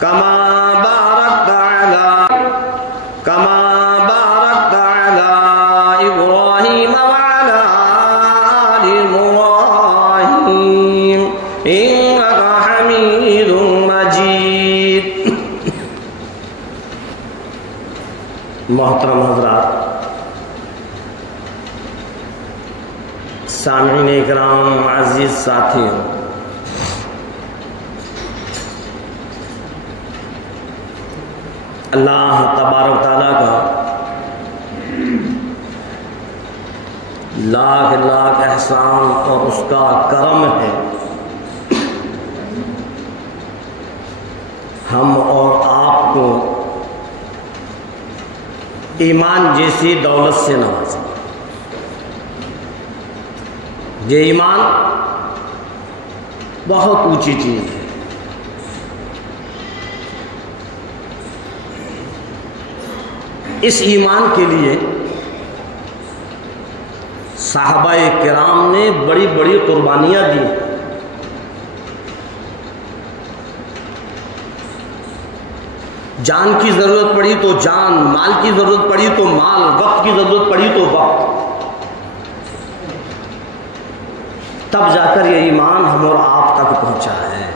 كما باركت على إبراهيم وعلى آل إبراهيم إنك حميد مجيد. محترم حضرات، سامعین اکرام، عزیز ساتھیوں، اللہ تبارک تعالیٰ کا لاکھ لاکھ احسان اور اس کا کرم ہے ہم اور آپ کو ایمان جیسی دولت سے نوازا. یہ ایمان بہت اونچی چیز ہے. اس ایمان کے لیے صحابہ کرام نے بڑی بڑی قربانیاں دی. جان کی ضرورت پڑی تو جان، مال کی ضرورت پڑی تو مال، وقت کی ضرورت پڑی تو وقت. تب جا کر یہ ایمان ہم اور آپ تک پہنچا ہے.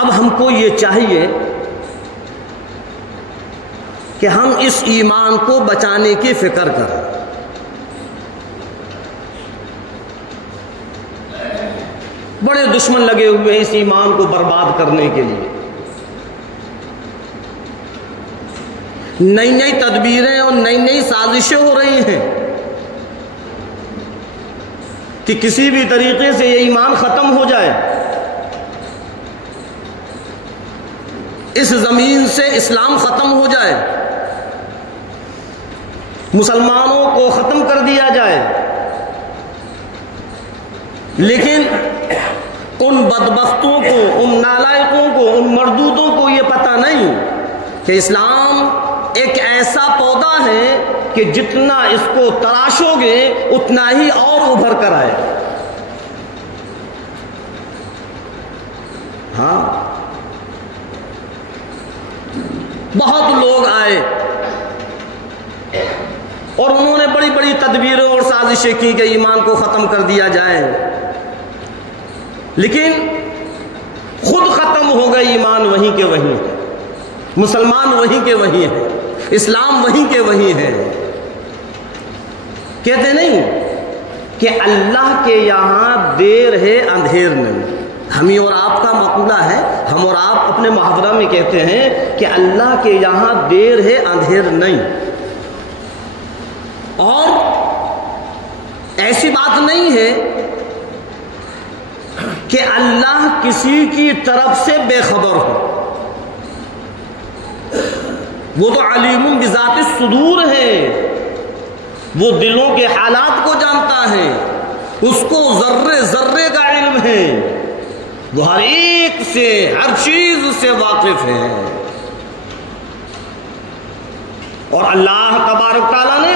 اب ہم کو یہ چاہیے کہ ہم اس ایمان کو بچانے کی فکر کریں. بڑے دشمن لگے ہوئے ہیں اس ایمان کو برباد کرنے کے لیے. نئی نئی تدبیریں اور نئی نئی سازشیں ہو رہی ہیں کہ کسی بھی طریقے سے یہ ایمان ختم ہو جائے، اس زمین سے اسلام ختم ہو جائے، مسلمانوں کو ختم کر دیا جائے. لیکن ان بدبختوں کو، ان نالائقوں کو، ان مردودوں کو یہ پتہ نہیں کہ اسلام ایک ایسا پودا ہے کہ جتنا اس کو تراشو گے اتنا ہی اور ابھر کر آئے. ہاں، بہت لوگ آئے اور انہوں نے بڑی بڑی تدبیریں اور سازشیں کی کہ ایمان کو ختم کر دیا جائے، لیکن خود ختم ہو گئے. ایمان وہیں کے وہیں ہے، مسلمان وہیں کے وہیں ہے، اسلام وہیں کے وہیں ہے. کہتے نہیں کہ اللہ کے یہاں دیر ہے اندھیر نہیں. ہمیں اور آپ کا مقولہ ہے، ہم اور آپ اپنے محاورہ میں کہتے ہیں کہ اللہ کے یہاں دیر ہے اندھیر نہیں. اور ایسی بات نہیں ہے کہ اللہ کسی کی طرف سے بے خبر ہو. وہ تو علیم بذات الصدور ہے، وہ دلوں کے حالات کو جانتا ہے، اس کو ذرے ذرے کا علم ہے، وہ ہر ایک سے، ہر چیز سے واقف ہے. اور اللہ تبارک تعالیٰ نے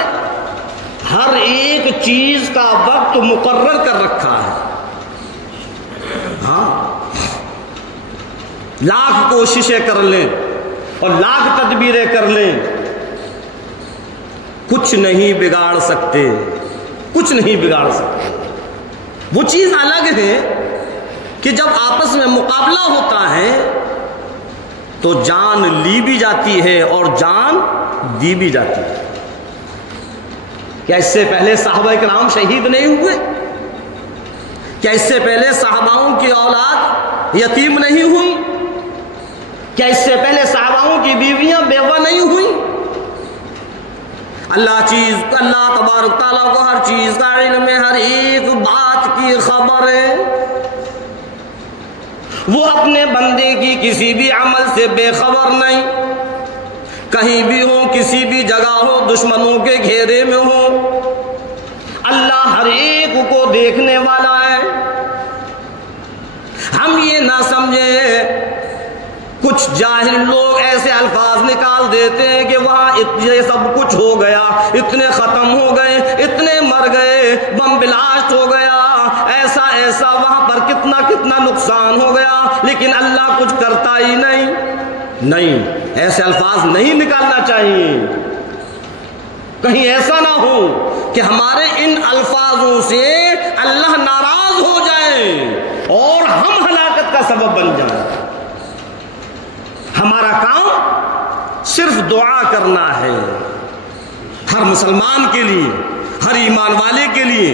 ہر ایک چیز کا وقت مقرر کر رکھا ہے. ہاں، لاکھ کوششیں کر لیں اور لاکھ تدبیریں کر لیں، کچھ نہیں بگاڑ سکتے، کچھ نہیں بگاڑ سکتے. وہ چیز الگ ہے کہ جب آپس میں مقابلہ ہوتا ہے تو جان لی بھی جاتی ہے اور جان دی بھی جاتی ہے. کیا اس سے پہلے صحابہ کرام شہید نہیں ہوئے؟ کیا اس سے پہلے صحاباؤں کی اولاد یتیم نہیں ہوئی؟ کیا اس سے پہلے صحاباؤں کی بیویاں بیوہ نہیں ہوئی؟ اللہ تبارک تعالیٰ کو ہر چیز کا علم ہے، ہر ایک بات کی خبر ہے. وہ اپنے بندے کی کسی بھی عمل سے بے خبر نہیں. کہیں بھی ہو، کسی بھی جگہ ہو، دشمنوں کے گھیرے میں ہو، اللہ ہر ایک کو دیکھنے والا ہے. ہم یہ نہ سمجھیں، کچھ جاہل لوگ ایسے الفاظ نکال دیتے ہیں کہ وہاں یہ سب کچھ ہو گیا، اتنے ختم ہو گئے، اتنے مر گئے، بم بلاسٹ ہو گیا، ایسا ایسا وہاں پر کتنا کتنا نقصان ہو گیا، لیکن اللہ کچھ کرتا ہی نہیں۔ ایسے الفاظ نہیں نکالنا چاہیے، کہیں ایسا نہ ہو کہ ہمارے ان الفاظوں سے اللہ ناراض ہو جائے اور ہم ہلاکت کا سبب بن جائیں۔ ہمارا کام صرف دعا کرنا ہے، ہر مسلمان کے لیے، ہر ایمان والے کے لیے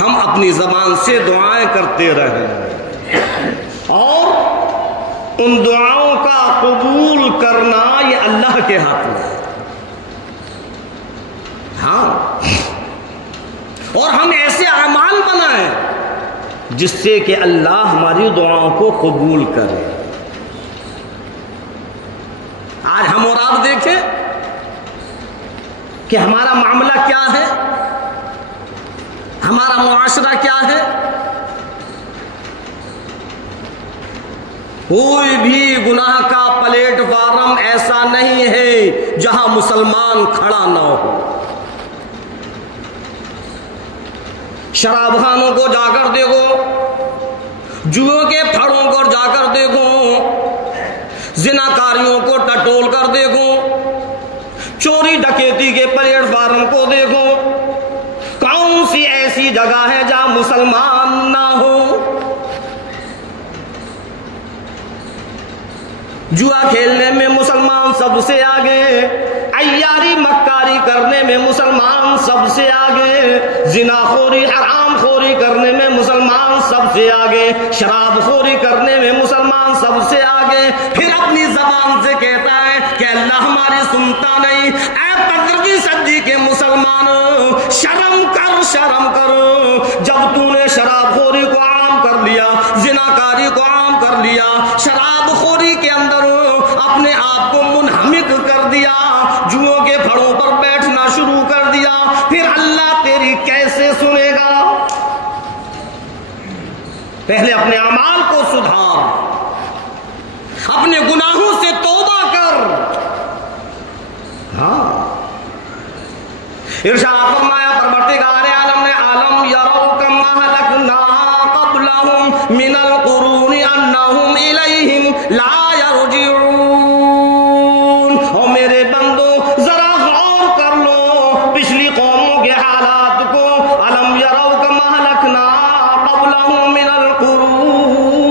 ہم اپنی زبان سے دعائیں کرتے رہیں، اور ان دعاؤں کا قبول کرنا یہ اللہ کے ہاتھ میں ہے۔ ہاں، اور ہم ایسے اعمال بنائیں جس سے کہ اللہ ہماری دعاؤں کو قبول کرے۔ آج ہم اور آپ دیکھیں کہ ہمارا معاملہ کیا ہے، ہمارا معاشرہ کیا ہے۔ کوئی بھی گناہ کا پلیٹ فارم ایسا نہیں ہے جہاں مسلمان کھڑا نہ ہو۔ شراب خانوں کو جا کر دیکھو، جوؤں کے پھڑوں کو جا کر دیکھو، زناکاریوں کو ٹٹول کر دیکھو، چوری ڈکیتی کے پلیٹ فارم کو دیکھو، کون سی ایسی جگہ ہے جہاں مسلمان نہ ہو؟ جوا کھیلنے میں مسلمان سب سے آگے، عیاری مکاری کرنے میں مسلمان سب سے آگے، زنا خوری حرام خوری کرنے میں مسلمان سب سے آگے، شراب خوری کرنے میں مسلمان سب سے آگے، پھر اپنی زبان سے کہتا ہے کہ اللہ ہماری سنتا نہیں۔ اے پدرکی سجی کے مسلمانوں، شرم کر، جب تو نے شراب خوری کو عام کر لیا، زناکاری کو عام کر لیا، شراب خوری کے اندر اپنے آپ کو منہمک کر دیا، جوؤں کے پھڑوں پر بیٹھنا شروع کر دیا، پھر اللہ تیری کیسے سنے گا؟ پہلے اپنے اعمال کو سدھار، اپنے گناہوں سے توبہ کر۔ ہاں، ارشاد فرمایا پروردگار عالم نے، عالم یرو کم اہلکنا قبلہم من القرون انہم الیہم لا یرجعون۔ او میرے بندو ذرا غور کر لو پچھلی قوموں کے حالات کو۔ علم یرو کم اہلکنا قبلہم من القرون،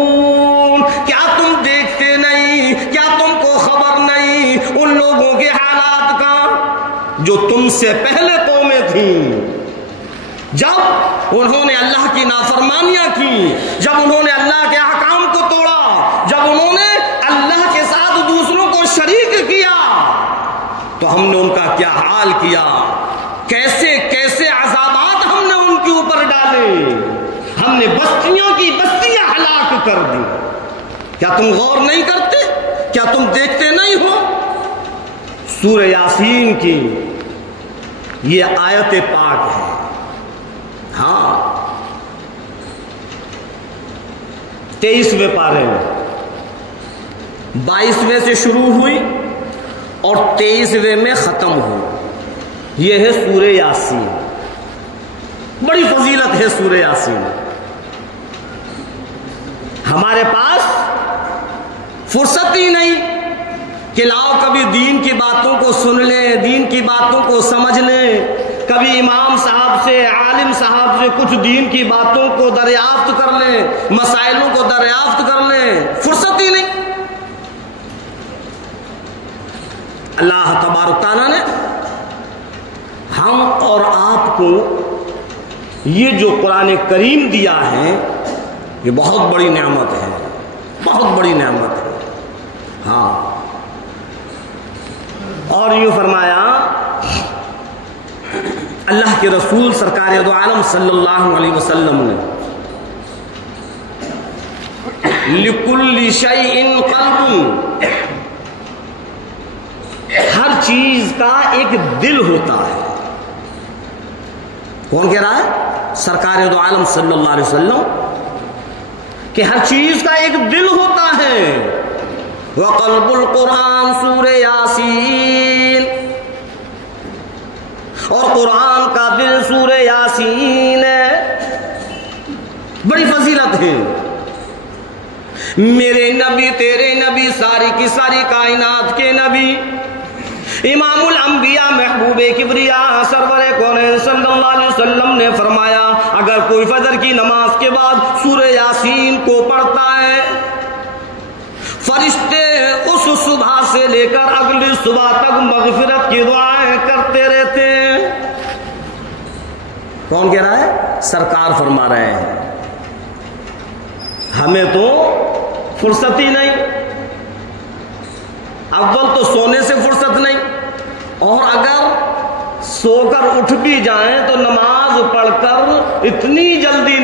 کیا تم دیکھتے نہیں، کیا تم کو خبر نہیں ان لوگوں کے حالات کا جو تم سے پہلے قومیں تھیں؟ جب انہوں نے اللہ کی نافرمانیاں کی، جب انہوں نے اللہ کے احکام کو توڑا، جب انہوں نے اللہ کے ساتھ دوسروں کو شریک کیا، تو ہم نے ان کا کیا حال کیا، کیسے کیسے عذابات ہم نے ان کے اوپر ڈالے، ہم نے بستیوں کی بستیاں ہلاک کر دی۔ کیا تم غور نہیں کرتے؟ کیا تم دیکھتے نہیں ہو؟ سورہ یاسین کی یہ آیت پاک ہے۔ ہاں، 23ویں پارے میں 22ویں سے شروع ہوئی اور 23ویں میں ختم ہوئی۔ یہ ہے سورہ یاسین، بڑی فضیلت ہے سورہ یاسین۔ ہمارے پاس فرصت ہی نہیں کہ لاؤ کبھی دین کی باتوں کو سن لیں، دین کی باتوں کو سمجھ لیں، کبھی امام صاحب سے، عالم صاحب سے کچھ دین کی باتوں کو دریافت کر لیں، مسائلوں کو دریافت کر لیں، فرصت ہی نہیں۔ اللہ تبارک تعالیٰ نے ہم اور آپ کو یہ جو قرآن کریم دیا ہے، یہ بہت بڑی نعمت ہے، بہت بڑی نعمت ہے۔ ہاں، اور یوں فرمایا اللہ کے رسول سرکار دو عالم صلی اللہ علیہ وسلم نے، لِكُلِّ شَيْءٍ قَلْبٌ، ہر چیز کا ایک دل ہوتا ہے۔ کون کہہ رہا ہے؟ سرکار دو عالم صلی اللہ علیہ وسلم، کہ ہر چیز کا ایک دل ہوتا ہے۔ وَقَلْبُ الْقُرْآنِ سورہ یاسین، اور قرآن کا دل سورہ یاسین ہے۔ بڑی فضیلت ہے۔ میرے نبی تیرے نبی ساری کی ساری کائنات کے نبی امام الانبیاء محبوب کبریا سرور کونین صلی اللہ علیہ وسلم نے فرمایا اگر کوئی فجر کی نماز کے بعد سورہ یاسین کو پڑھتا ہے فرشتے اس صبح سے لے کر اگلی صبح تک مغفرت کی دعائیں کرتے رہتے ہیں۔ کون کہہ رہا ہے؟ سرکار فرما رہے ہیں۔ ہمیں تو فرصت ہی نہیں، اول تو سونے سے فرصت نہیں، اور اگر سو کر اٹھ بھی جائیں تو نماز پڑھ کر اتنی جلدی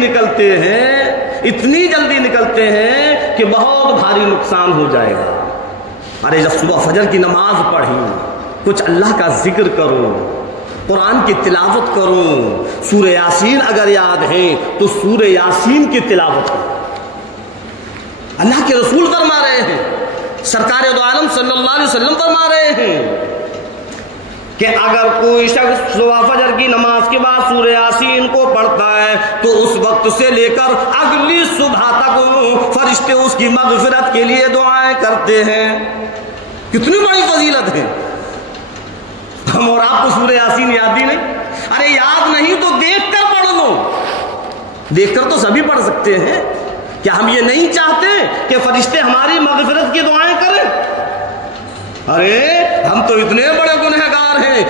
نکلتے ہیں کہ بہت بھاری نقصان ہو جائے گا۔ ارے جب صبح فجر کی نماز پڑھی، کچھ اللہ کا ذکر کرو، قرآن کی تلاوت کرو، سورہ یاسین اگر یاد ہے تو سورہ یاسین کی تلاوت کرو۔ اللہ کے رسول فرما رہے ہیں، سرکار دو عالم صلی اللہ علیہ وسلم فرما رہے ہیں کہ اگر کوئی شخص صبح فجر کی نماز کے بعد سورہ یاسین کو پڑھتا ہے تو اس وقت سے لے کر اگلی صبح تک فرشتے اس کی مغفرت کے لیے دعائیں کرتے ہیں۔ کتنی بڑی فضیلت ہے۔ ہم اور آپ کو سورہ یاسین یاد ہی نہیں، ارے یاد نہیں تو دیکھ کر پڑھ لو، دیکھ کر تو سبھی پڑھ سکتے ہیں۔ کیا ہم یہ نہیں چاہتے کہ فرشتے ہماری مغفرت کی دعائیں کریں؟ ارے ہم تو اتنے بڑے گنہگار ہیں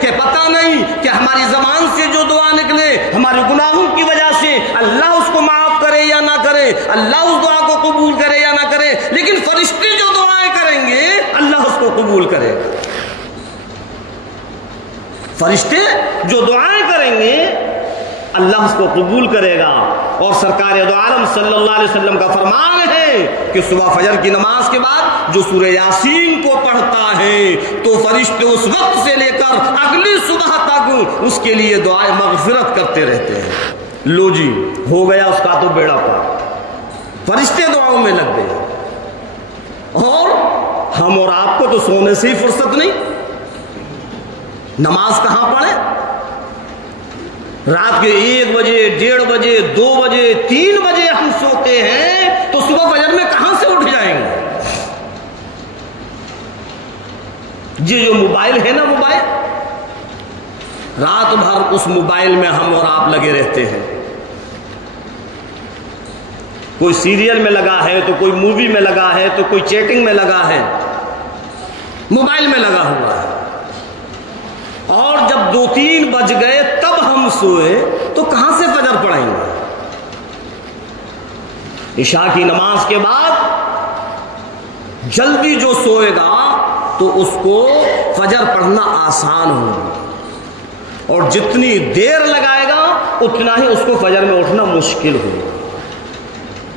کہ پتہ نہیں کہ ہماری زبان سے جو دعا نکلے ہمارے گناہوں کی وجہ سے اللہ اس کو معاف کرے یا نہ کرے، اللہ اس دعا کو قبول کرے یا نہ کرے، لیکن فرشتے جو دعائیں کریں گے اللہ اس کو قبول کرے گا۔ فرشتے جو دعائیں کریں گے اللہ اس کو قبول کرے گا۔ اور سرکار دو عالم صلی اللہ علیہ وسلم کا فرمان ہے کہ صبح فجر کی نماز کے بعد جو سورہ یاسین کو پڑھتا ہے تو فرشتے اس وقت سے لے کر اگلی صبح تک اس کے لیے دعائیں مغفرت کرتے رہتے ہیں۔ لو جی، ہو گیا اس کا تو بیڑا پار، فرشتے دعاؤں میں لگ گئے۔ اور ہم اور آپ کو تو سونے سے ہی فرصت نہیں، نماز کہاں پڑھیں؟ رات کے 1 بجے 1:30 بجے 2 بجے 3 بجے ہم سوتے ہیں تو صبح فجر میں کہاں سے اٹھ جائیں گے؟ یہ جو موبائل ہے نا، موبائل، رات بھر اس موبائل میں ہم اور آپ لگے رہتے ہیں۔ کوئی سیریل میں لگا ہے تو کوئی مووی میں لگا ہے تو کوئی چیٹنگ میں لگا ہے، موبائل میں لگا ہوا ہے۔ اور جب 2-3 بج گئے تب ہم سوئے تو کہاں سے فجر پڑھیں گے؟ عشاء کی نماز کے بعد جلدی جو سوئے گا تو اس کو فجر پڑھنا آسان ہوگا، اور جتنی دیر لگائے گا اتنا ہی اس کو فجر میں اٹھنا مشکل ہوگا۔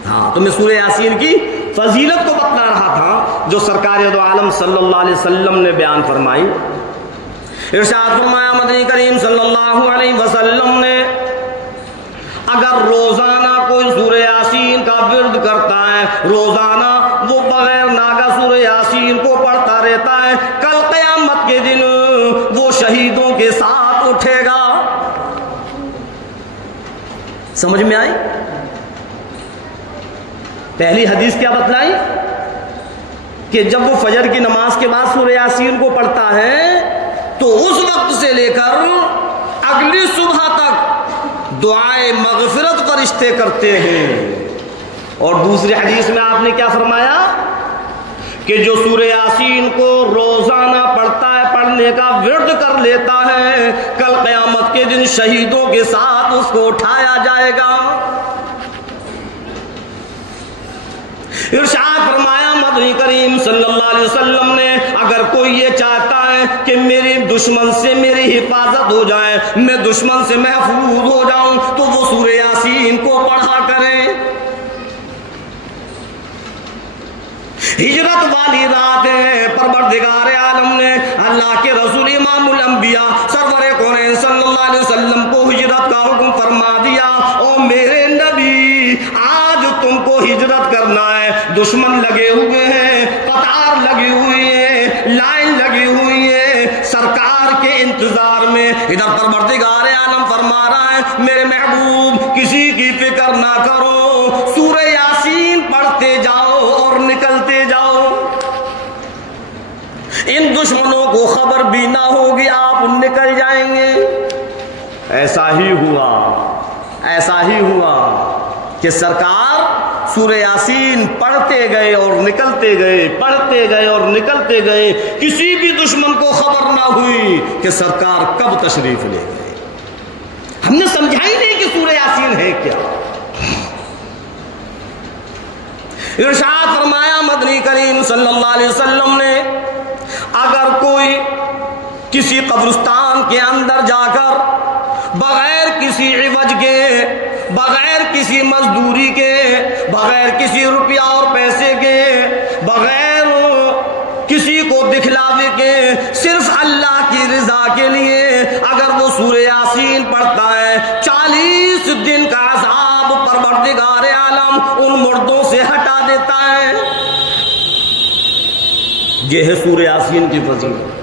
ہاں، تو میں سورہ یاسین کی فضیلت کو بتلا رہا تھا جو سرکار دو عالم صلی اللہ علیہ وسلم نے بیان فرمائی۔ ارشاد فرمایا مدنی کریم صلی اللہ علیہ وسلم نے اگر روزانہ کوئی سورہ یاسین کا ورد کرتا ہے، روزانہ وہ بغیر ناگا سورہ یاسین کو پڑھتا رہتا ہے، کل قیامت کے دن وہ شہیدوں کے ساتھ اٹھے گا۔ سمجھ میں آئی؟ پہلی حدیث کیا بتلائی کہ جب وہ فجر کی نماز کے بعد سورہ یاسین کو پڑھتا ہے تو اس وقت سے لے کر اگلی صبح تک دعائے مغفرت فرشتے کرتے ہیں۔ اور دوسری حدیث میں آپ نے کیا فرمایا کہ جو سورہ یاسین کو روزانہ پڑھتا ہے، پڑھنے کا ورد کر لیتا ہے، کل قیامت کے دن شہیدوں کے ساتھ اس کو اٹھایا جائے گا۔ ارشاد فرمایا مدنی کریم صلی اللہ علیہ وسلم نے اگر کوئی یہ چاہتا ہے کہ میرے دشمن سے میری حفاظت ہو جائے، میں دشمن سے محفوظ ہو جاؤں، تو وہ سورہ یاسین کو پڑھا کریں۔ ہجرت والی رات ہے، پروردگار عالم نے اللہ کے رسول امام الانبیاء سرور کونین صلی اللہ علیہ وسلم کو ہجرت کا حکم فرما دیا۔ او میرے نبی، آج تم کو ہجرت کرنا ہے، دشمن لگے ہوئے ہیں، قطار لگی ہوئی ہے، لائن لگی ہوئی ہے، سرکار کے انتظار میں ادھر پروردگار عالم فرما رہا ہے میرے محبوب کسی کی فکر نہ کرو، سورہ یاسین پڑھتے جاؤ اور نکلتے جاؤ، ان دشمنوں کو خبر بھی نہ ہوگی، آپ نکل جائیں گے۔ ایسا ہی ہوا کہ سرکار سورہ یاسین پڑھتے گئے اور نکلتے گئے، پڑھتے گئے اور نکلتے گئے، کسی بھی دشمن کو خبر نہ ہوئی کہ سرکار کب تشریف لے گئے۔ ہم نے سمجھا ہی نہیں کہ سورہ یاسین ہے کیا۔ ارشاد فرمایا مدنی کریم صلی اللہ علیہ وسلم نے، اگر کوئی کسی قبرستان کے اندر جا کر بغیر کسی عوض کے، بغیر کسی مزدوری کے، بغیر کسی روپیہ اور پیسے کے، بغیر کسی کو دکھلاوے کے، صرف اللہ کی رضا کے لیے اگر وہ سورہ یاسین پڑھتا ہے، 40 دن کا عذاب پروردگار عالم ان مردوں سے ہٹا دیتا ہے۔ یہ ہے سورہ یاسین کی فضیلت۔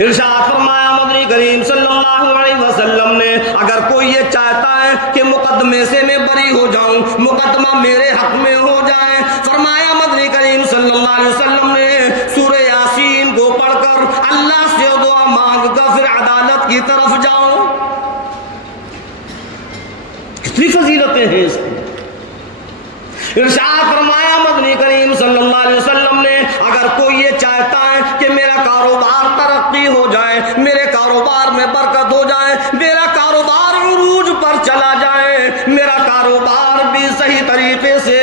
ارشاد فرمایا مدنی کریم صلی اللہ علیہ وسلم نے، اگر کوئی یہ چاہتا ہے کہ مقدمے سے میں بری ہو جاؤں، مقدمہ میرے حق میں ہو جائے، فرمایا مدنی کریم صلی اللہ علیہ وسلم نے سورہ یاسین کو پڑھ کر اللہ سے دعا مانگ کر پھر عدالت کی طرف جاؤ۔ کتنی فضیلتیں ہیں اس کی۔ ارشاد فرمایا مدنی کریم صلی اللہ علیہ وسلم نے، اگر کوئی یہ چاہتا ہے کہ میرا کاروبار ترقی ہو جائے، میرے کاروبار میں برکت ہو جائے، میرا کاروبار عروج پر چلا جائے، میرا کاروبار بھی صحیح طریقے سے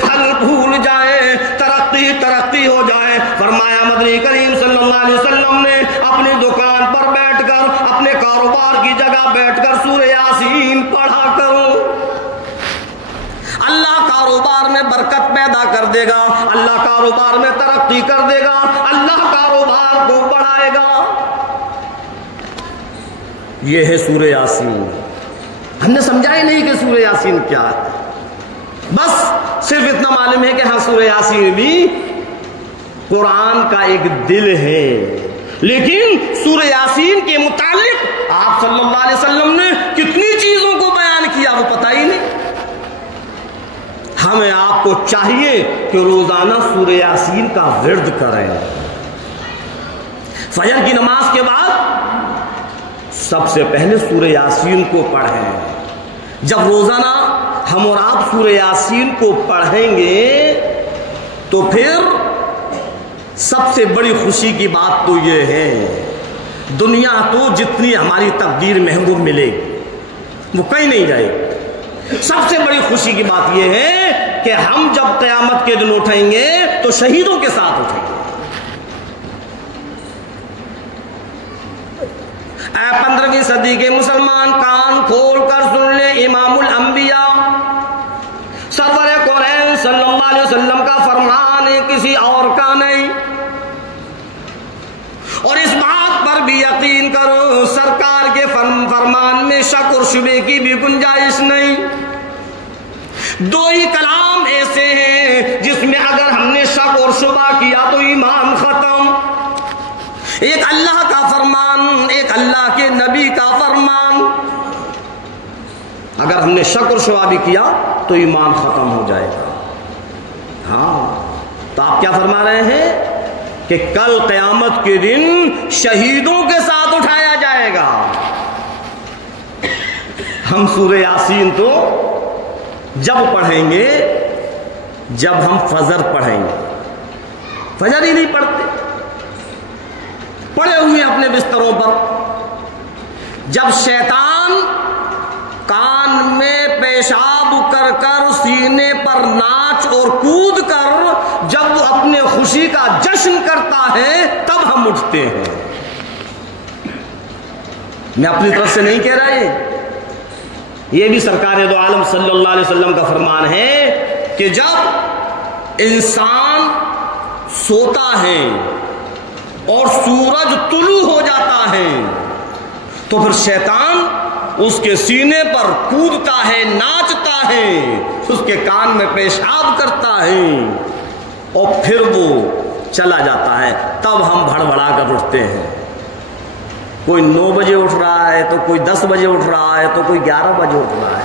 پھل پھول جائے، ترقی ہو جائے، فرمایا مدنی کریم صلی اللہ علیہ وسلم نے اپنی دکان پر بیٹھ کر، اپنے کاروبار کی جگہ بیٹھ کر سورہ یاسین پڑھا کرو۔ اللہ کاروبار میں برکت پیدا کر دے گا، اللہ کاروبار میں ترقی کر دے گا، اللہ کاروبار کو بڑھائے گا۔ یہ ہے سورہ یاسین۔ ہم نے سمجھا ہی نہیں کہ سورہ یاسین کیا ہے، بس صرف اتنا معلوم ہے کہ ہاں سورہ یاسین بھی قرآن کا ایک دل ہے، لیکن سورہ یاسین کے متعلق آپ صلی اللہ علیہ وسلم نے کتنی چیزوں کو بیان کیا وہ پتہ ہی نہیں۔ ہمیں آپ کو چاہیے کہ روزانہ سورہ یاسین کا ورد کریں، فجر کی نماز کے بعد سب سے پہلے سورہ یاسین کو پڑھیں۔ جب روزانہ ہم اور آپ سورہ یاسین کو پڑھیں گے تو پھر سب سے بڑی خوشی کی بات تو یہ ہے، دنیا تو جتنی ہماری تقدیر میں وہ ملے گی، وہ کہیں نہیں جائے گی۔ سب سے بڑی خوشی کی بات یہ ہے کہ ہم جب قیامت کے دن اٹھیں گے تو شہیدوں کے ساتھ اٹھیں گے۔ 15ویں صدی کے مسلمان کان کھول کر سن لے، امام الانبیاء سرور کونین صلی اللہ علیہ وسلم کا فرمان ہے، کسی اور کا نہیں، اور اس بات پر بھی یقین کرو سرکار کے فرمان میں شک اور شبے کی بھی گنجائش نہیں۔ دو ہی کلام ایسے ہیں جس میں اگر ہم نے شک اور شبہ کیا تو ایمان ختم، ایک اللہ کا فرمان، ایک اللہ کے نبی کا فرمان، اگر ہم نے شک اور شبہ بھی کیا تو ایمان ختم ہو جائے گا۔ ہاں تو آپ کیا فرما رہے ہیں کہ کل قیامت کے دن شہیدوں کے ساتھ اٹھایا جائے گا۔ ہم سورہ یاسین تو جب پڑھیں گے جب ہم فجر پڑھیں گے، فجر ہی نہیں پڑھتے، پڑے ہوئے اپنے بستروں پر، جب شیطان کان میں پیشاب کر کر سینے پر ناچ اور کود کر جب وہ اپنے خوشی کا جشن کرتا ہے تب ہم اٹھتے ہیں۔ میں اپنی طرف سے نہیں کہہ رہا، یہ بھی سرکار دو عالم صلی اللہ علیہ وسلم کا فرمان ہے کہ جب انسان سوتا ہے اور سورج طلوع ہو جاتا ہے تو پھر شیطان اس کے سینے پر کودتا ہے، ناچتا ہے، اس کے کان میں پیشاب کرتا ہے اور پھر وہ چلا جاتا ہے، تب ہم بھڑبڑا کر اٹھتے ہیں۔ کوئی 9 بجے اٹھ رہا ہے، تو کوئی 10 بجے اٹھ رہا ہے، تو کوئی 11 بجے اٹھ رہا ہے۔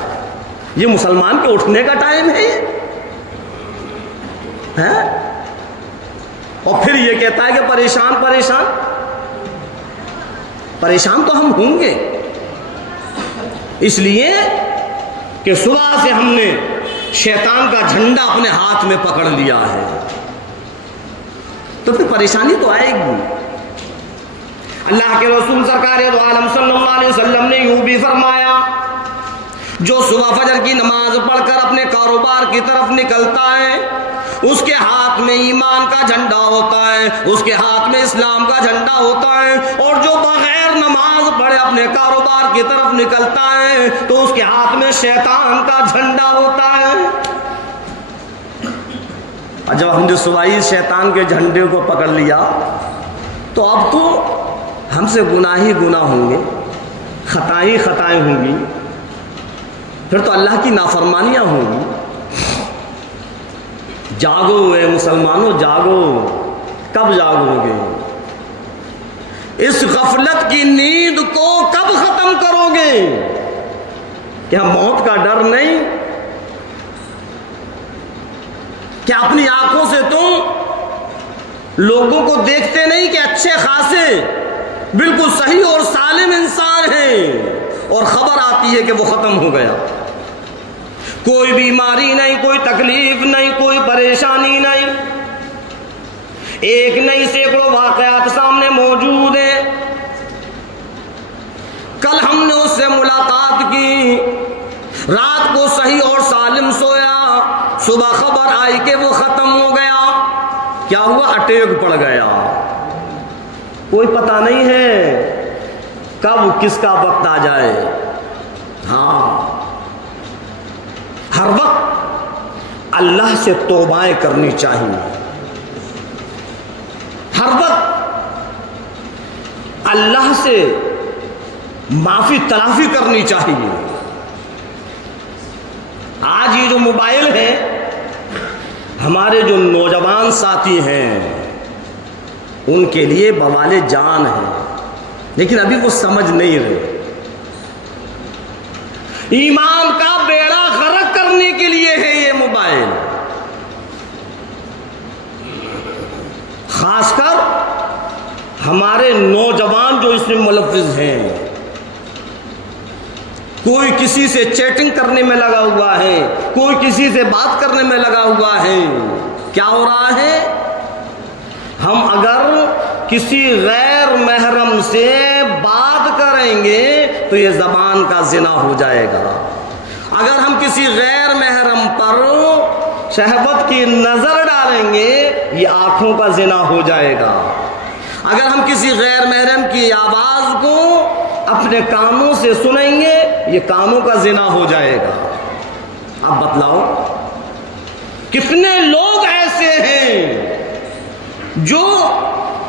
یہ مسلمان کے اٹھنے کا ٹائم ہے یہ؟ اور پھر یہ کہتا ہے کہ پریشان پریشان پریشان تو ہم ہوں گے، اس لیے کہ صبح سے ہم نے شیطان کا جھنڈا اپنے ہاتھ میں پکڑ لیا ہے، تو پھر پریشانی تو آئے گی۔ اللہ کے رسول سرکار دو عالم صلی اللہ علیہ وسلم نے یوں بھی فرمایا، جو صبح فجر کی نماز پڑھ کر اپنے کاروبار کی طرف نکلتا ہے، اس کے ہاتھ میں ایمان کا جھنڈا ہوتا ہے، اس کے ہاتھ میں اسلام کا جھنڈا ہوتا ہے، اور جو بغیر نماز پڑھے اپنے کاروبار کی طرف نکلتا ہے تو اس کے ہاتھ میں شیطان کا جھنڈا ہوتا ہے۔ اور جب ہم نے صبح شیطان کے جھنڈے کو پکڑ لیا تو اب تو ہم سے گناہ ہی گناہ ہوں گے، خطائیں خطائیں ہوں گی، پھر تو اللہ کی نافرمانیاں ہوں گی۔ جاگو اے مسلمانوں، جاگو، کب جاگو گے؟ اس غفلت کی نیند کو کب ختم کرو گے؟ کیا موت کا ڈر نہیں؟ کیا اپنی آنکھوں سے تم لوگوں کو دیکھتے نہیں کہ اچھے خاصے بالکل صحیح اور سالم انسان ہیں، اور خبر آتی ہے کہ وہ ختم ہو گیا، کوئی بیماری نہیں، کوئی تکلیف نہیں، کوئی پریشانی نہیں، ایک نہیں سینکڑوں واقعات سامنے موجود ہیں۔ کل ہم نے اس سے ملاقات کی، رات کو صحیح اور سالم سویا، صبح خبر آئی کہ وہ ختم ہو گیا۔ کیا ہوا؟ اٹیک پڑ گیا، کوئی پتہ نہیں ہے کب کس کا وقت آ جائے۔ ہاں، ہر وقت اللہ سے توبائیں کرنی چاہیے، ہر وقت اللہ سے معافی تلافی کرنی چاہیے۔ آج یہ جو موبائل ہے، ہمارے جو نوجوان ساتھی ہیں ان کے لیے بوال جان ہے، لیکن ابھی وہ سمجھ نہیں رہے۔ ایمان کا بیڑا غرق کرنے کے لیے ہے یہ موبائل، خاص کر ہمارے نوجوان جو اس میں ملوث ہیں۔ کوئی کسی سے چیٹنگ کرنے میں لگا ہوا ہے، کوئی کسی سے بات کرنے میں لگا ہوا ہے۔ کیا ہو رہا ہے؟ ہم اگر کسی غیر محرم سے بات کریں گے تو یہ زبان کا زنا ہو جائے گا، اگر ہم کسی غیر محرم پر شہوت کی نظر ڈالیں گے یہ آنکھوں کا زنا ہو جائے گا، اگر ہم کسی غیر محرم کی آواز کو اپنے کانوں سے سنیں گے یہ کانوں کا زنا ہو جائے گا۔ اب بتلاؤ کتنے لوگ ایسے ہیں جو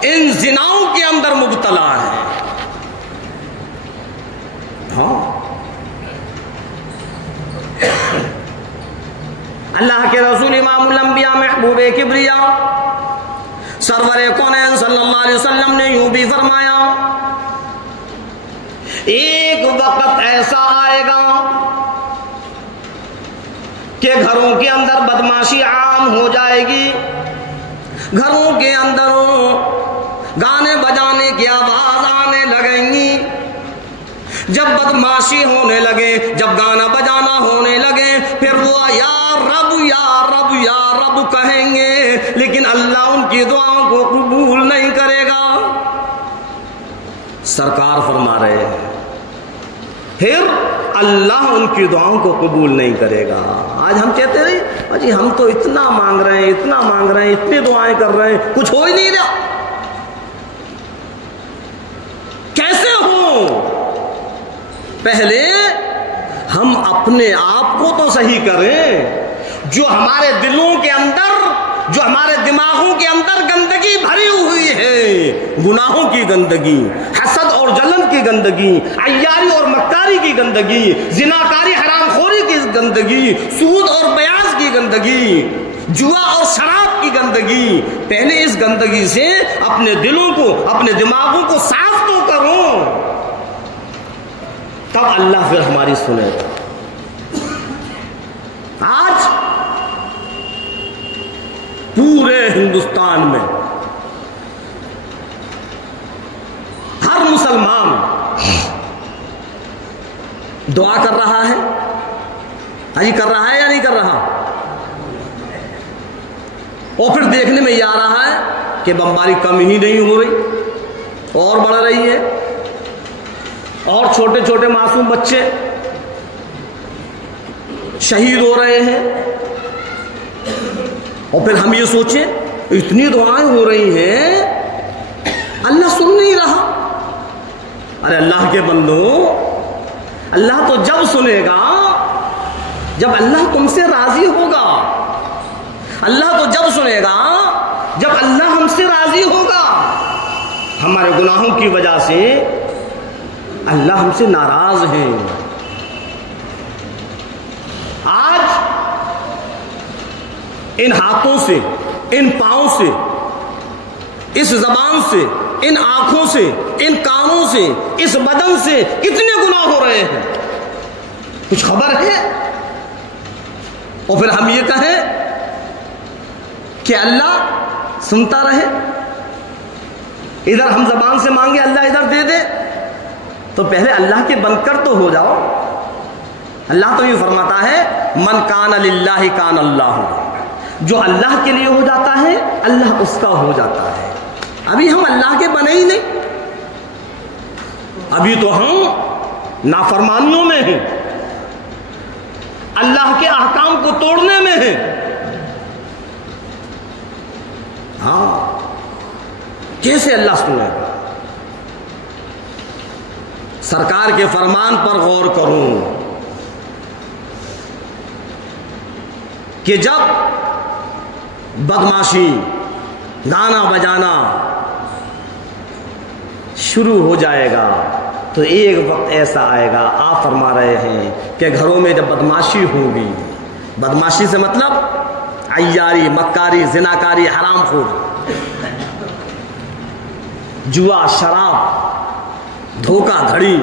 ان زناؤں کے اندر مبتلا ہیں؟ ہاں، اللہ کے رسول امام الانبیاء محبوب کبریا سرور کونین صلی اللہ علیہ وسلم نے یوں بھی فرمایا، ایک وقت ایسا آئے گا کہ گھروں کے اندر بدماشی عام ہو جائے گی، گھروں کے اندر گانے بجانے کی آواز آنے لگیں گی۔ جب بدماشی ہونے لگے، جب گانا بجانا ہونے لگے، پھر وہ یا رب یا رب یا رب کہیں گے، لیکن اللہ ان کی دعاؤں کو قبول نہیں کرے گا۔ سرکار فرما رہے ہیں پھر اللہ ان کی دعاؤں کو قبول نہیں کرے گا۔ آج ہم کہتے ہیں جی ہم تو اتنا مانگ رہے ہیں، اتنا مانگ رہے ہیں، اتنی دعائیں کر رہے ہیں، کچھ ہو ہی نہیں رہا۔ کیسے ہو؟ پہلے ہم اپنے آپ کو تو صحیح کریں، جو ہمارے دلوں کے اندر، جو ہمارے دماغوں کے اندر گندگی بھری ہوئی ہے، گناہوں کی گندگی، حسد اور جلن کی گندگی، عیاری اور مکاری کی گندگی، زناکاری حرام خوری کی گندگی، سود اور بیاض کی گندگی، جوا اور شراب کی گندگی، پہلے اس گندگی سے اپنے دلوں کو، اپنے دماغوں کو صاف تو کرو، تب اللہ پھر ہماری سنے گا۔ آج پورے ہندوستان میں ہر مسلمان دعا کر رہا ہے، حج کر رہا ہے یا نہیں کر رہا؟ اور پھر دیکھنے میں یہ آ رہا ہے کہ بمباری کم ہی نہیں ہو رہی، اور بڑھ رہی ہے، اور چھوٹے چھوٹے معصوم بچے شہید ہو رہے ہیں۔ اور پھر ہم یہ سوچیں اتنی دعائیں ہو رہی ہیں، اللہ سن نہیں رہا۔ ارے اللہ کے بندو، اللہ تو جب سنے گا جب اللہ تم سے راضی ہوگا، اللہ تو جب سنے گا جب اللہ ہم سے راضی ہوگا۔ ہمارے گناہوں کی وجہ سے اللہ ہم سے ناراض ہیں۔ آج ان ہاتھوں سے، ان پاؤں سے، اس زبان سے، ان آنکھوں سے، ان کانوں سے، اس بدن سے کتنے گناہ ہو رہے ہیں، کچھ خبر ہے؟ اور پھر ہم یہ کہیں کہ اللہ سنتا رہے، ادھر ہم زبان سے مانگے اللہ ادھر دے دے، تو پہلے اللہ کے بن کر تو ہو جاؤ۔ اللہ تو یہ فرماتا ہے من کان للہ کان اللہ، جو اللہ کے لیے ہو جاتا ہے اللہ اس کا ہو جاتا ہے۔ ابھی ہم اللہ کے بنے ہی نہیں، ابھی تو ہم نافرمانیوں میں ہیں، اللہ کے احکام کو توڑنے میں ہیں۔ ہاں، کیسے اللہ سنے گا؟ سرکار کے فرمان پر غور کروں کہ جب بدماشی، گانا بجانا شروع ہو جائے گا تو ایک وقت ایسا آئے گا، آپ فرما رہے ہیں کہ گھروں میں جب بدماشی ہوگی، بدماشی سے مطلب عیاری، مکاری، زناکاری، حرام خور، جوا، شراب، دھوکہ دھڑی،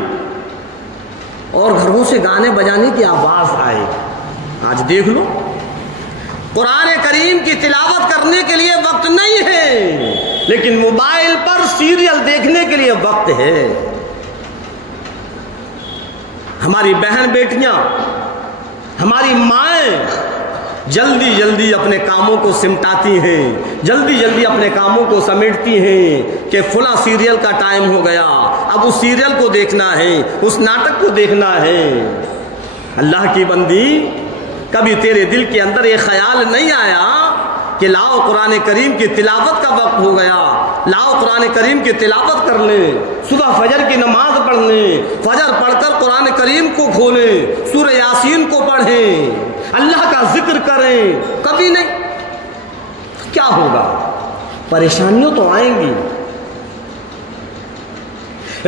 اور گھروں سے گانے بجانے کی آواز آئے گی۔ آج دیکھ لو، قرآن کریم کی تلاوت کرنے کے لیے وقت نہیں ہے، لیکن موبائل پر سیریل دیکھنے کے لیے وقت ہے۔ ہماری بہن بیٹیاں، ہماری مائیں جلدی جلدی اپنے کاموں کو سمٹاتی ہیں، جلدی جلدی اپنے کاموں کو سمیٹتی ہیں کہ فلاں سیریل کا ٹائم ہو گیا، اب اس سیریل کو دیکھنا ہے، اس ناٹک کو دیکھنا ہے۔ اللہ کی بندی، کبھی تیرے دل کے اندر یہ خیال نہیں آیا کہ لاؤ قرآن کریم کی تلاوت کا وقت ہو گیا، لاؤ قرآن کریم کی تلاوت کر لیں، صبح فجر کی نماز پڑھ لیں، فجر پڑھ کر قرآن کریم کو کھولیں، سورہ یاسین کو پڑھیں، اللہ کا ذکر کریں؟ کبھی نہیں۔ کیا ہوگا؟ پریشانیوں تو آئیں گی۔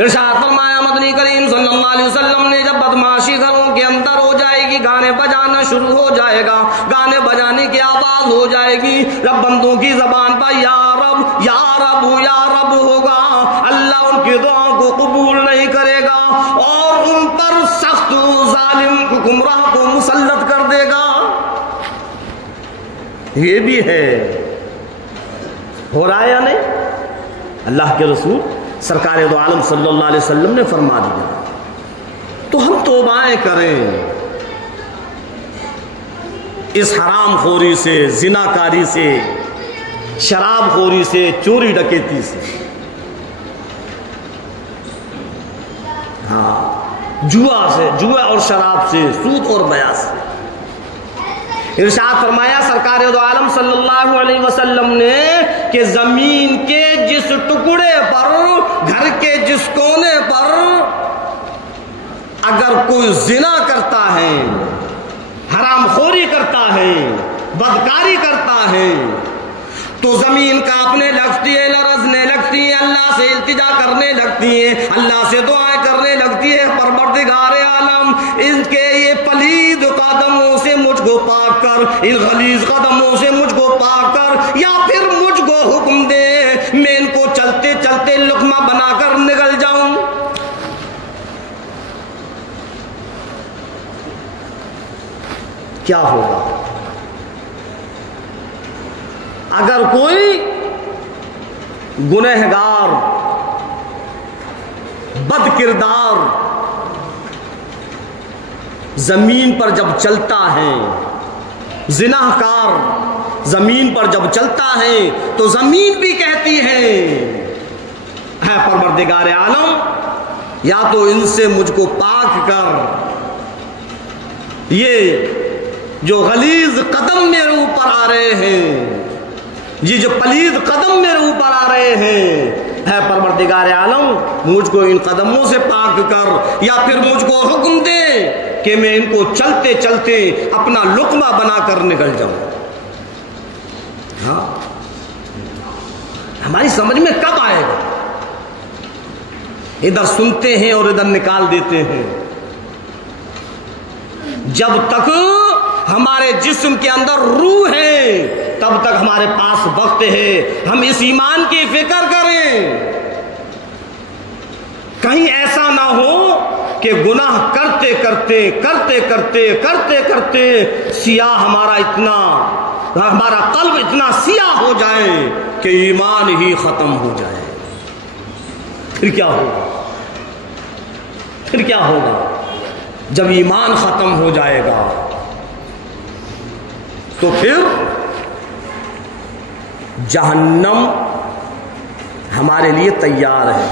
ارشاد فرمایا مدنی کریم صلی اللہ علیہ وسلم نے، جب بدماشی گھروں کے اندر ہو جائے گی، گانے بجانا شروع ہو جائے گا، گانے بجانے کی آواز ہو جائے گی، رب بندوں کی زبان پر یا رب یا رب یا رب ہوگا، اللہ ان کی دعاؤں کو قبول نہیں کرے گا اور ان پر سخت ظالم حکمراں کو مسلط کر دے گا۔ یہ بھی ہے، ہو رہا ہے یا نہیں؟ اللہ کے رسول سرکار دو عالم صلی اللہ علیہ وسلم نے فرما دیا۔ تو ہم توبائیں کریں اس حرام خوری سے، زناکاری سے، شراب خوری سے، چوری ڈکیتی سے، ہاں، جوا سے، جوا اور شراب سے، سود اور بیع سے۔ ارشاد فرمایا سرکار دو عالم صلی اللہ علیہ وسلم نے کہ زمین کے جس ٹکڑے پر، گھر کے جس کونے پر اگر کوئی زنا کرتا ہے، حرام خوری کرتا ہے، بدکاری کرتا ہے، تو زمین کانپنے لگتی ہے، لرزنے لگتی ہے، اللہ سے التجا کرنے لگتی ہے، اللہ سے دعائیں کرنے لگتی ہے، پروردگار عالم ان کے یہ پلید قدموں سے مجھ کو پاک کر، ان غلیظ قدموں سے مجھ کو پاک کر، یا کیا ہوگا؟ اگر کوئی گنہگار، بد کردار زمین پر جب چلتا ہے، زناکار زمین پر جب چلتا ہے تو زمین بھی کہتی ہے اے پروردگار عالم، یا تو ان سے مجھ کو پاک کر، یہ جو غلیظ قدم میرے اوپر آ رہے ہیں، یہ جو پلید قدم میرے اوپر آ رہے ہیں، اے پروردگار عالم مجھ کو ان قدموں سے پاک کر، یا پھر مجھ کو حکم دے کہ میں ان کو چلتے چلتے اپنا لقمہ بنا کر نکل جاؤں۔ ہاں، ہماری سمجھ میں کب آئے گا؟ ادھر سنتے ہیں اور ادھر نکال دیتے ہیں۔ جب تک ہمارے جسم کے اندر روح ہے تب تک ہمارے پاس وقت ہے ہم اس ایمان کی فکر کریں، کہیں ایسا نہ ہو کہ گناہ کرتے کرتے کرتے کرتے کرتے کرتے سیاہ ہمارا قلب اتنا سیاہ ہو جائے کہ ایمان ہی ختم ہو جائے۔ پھر کیا ہوگا؟ پھر کیا ہوگا جب ایمان ختم ہو جائے گا؟ تو پھر جہنم ہمارے لیے تیار ہے۔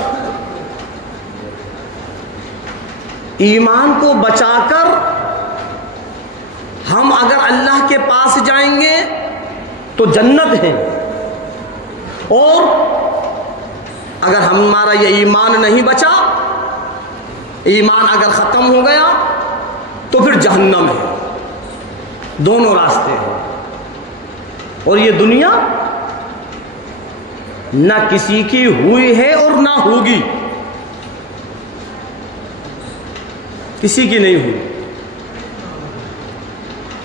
ایمان کو بچا کر ہم اگر اللہ کے پاس جائیں گے تو جنت ہے، اور اگر ہمارا یہ ایمان نہیں بچا، ایمان اگر ختم ہو گیا تو پھر جہنم ہے۔ دونوں راستے ہیں، اور یہ دنیا نہ کسی کی ہوئی ہے اور نہ ہوگی، کسی کی نہیں ہوئی۔